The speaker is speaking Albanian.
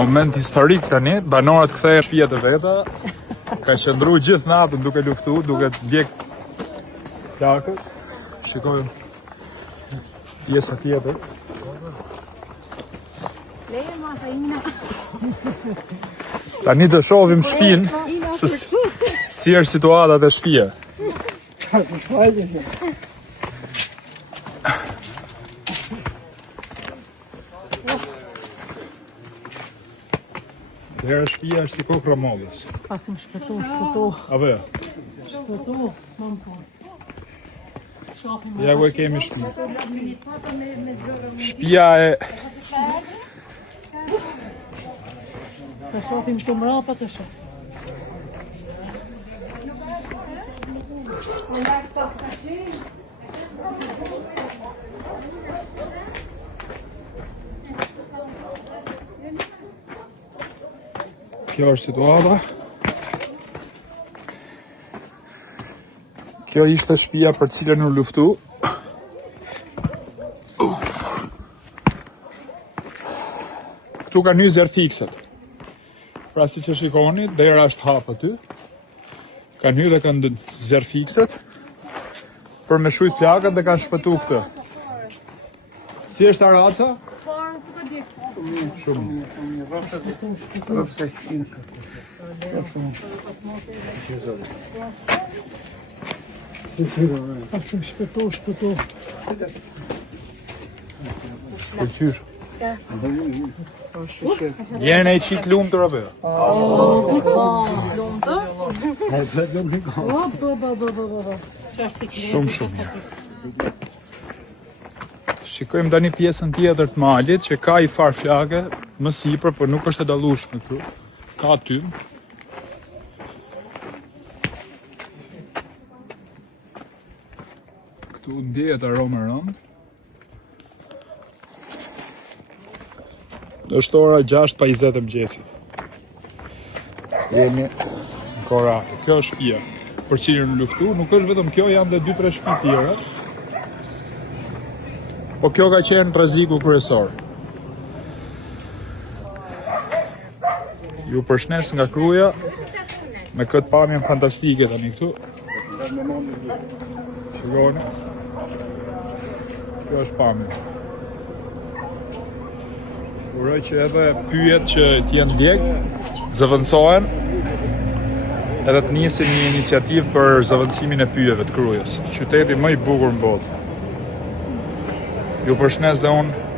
moment historik tani, banorët kthehen shtëpiat e veta. Ka qëndru gjithë natën duke luftu, duke djek plakët. Shikojmë pjesa tjetër. Tani do shohim shtëpinë se si është situata te shtëpia. Dhe shtëpia është si kokra mollës. Pasim shpëto. A vë? Shpëto, mam po. Ja ku e kemi shtëpinë. Shtëpia e Të shofim të mrapa të shof. Kjo është situata. Kjo ishte shtëpia për cilën u luftu. Këtu ka nyzer fikset. Pra si që shikoni, dera është hapë aty. Kanë hyrë dhe kanë zer fikset për me shujt flakët dhe kanë shpëtu këtë. Si është Araca? Shumë. Pasim shpëto. Shkëllqysh. Jene e qik lumë të rabë. Shumë. Shikojmë tani pjesën tjetër të malit që ka i farë flake më sipër, por nuk është e dallueshme këtu. Ka tym. Këtu ndihet aromë rënd. Është ora 6:20 e mëngjesit. Jemi në Korrahë. Kjo është shtëpia për cilën luftu. Nuk është vetëm kjo, janë dhe 2-3 shtëpi tjera. Po kjo ka qenë rreziku kryesor. Ju përshnes nga Kruja me këtë pamjen fantastike tani këtu. Shikoni. Kjo është pamja. Uroj që edhe pyjet që t'jenë ndjek, zëvendësohen, edhe të nisin një iniciativë për zëvendësimin e pyjeve të Krujës, qyteti më i bukur në botë. Ju përshnes dhe unë